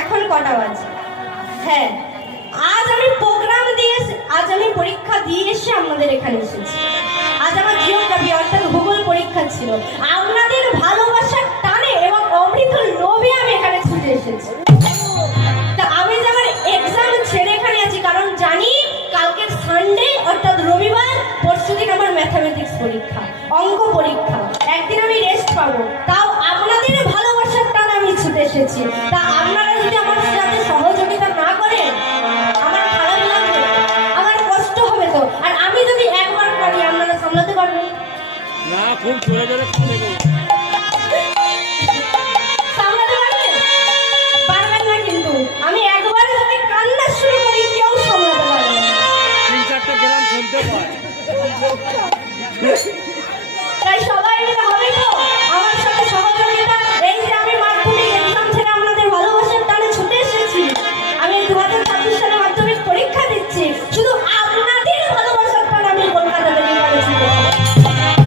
এখন কটা বাজে? হ্যাঁ, আজ আমি প্রোগ্রাম দিয়ে, আজ আমি পরীক্ষা দিয়ে এসে আপনাদের এখানে এসেছি। আজ আমার জিওগ্রাফি অর্থাৎ ভূগোল পরীক্ষা ছিল। আপনাদের ভালোবাসার টানে এবং অমৃত লোভে আমি এখানে ছুটে এসেছি। তা আমি যে আমার এক্সাম ছেড়ে এখানে আছি, কারণ জানি কালকে সানডে অর্থাৎ রবিবার, পরশুদিন আমার ম্যাথামেটিক্স পরীক্ষা, অঙ্ক পরীক্ষা, একদিন আমি রেস্ট পাবো। তাও আপনাদের ভালোবাসার টানে আমি ছুটে এসেছি। তা আপনারা যদি আমার সাথে সহযোগিতা না করেন আমার খারাপ লাগবে, আমার কষ্ট হবে তো। আর আমি যদি একবার করি আপনারা সামলাতে পারবেন না? খুব জোরে জোরে সামলাতে পারবেন? পারবেন না কিন্তু। আমি একবার যদি কান্না শুরু করি কেউ সামলাতে পারবে না। 3-4 গ্রাম শুনতে পায়।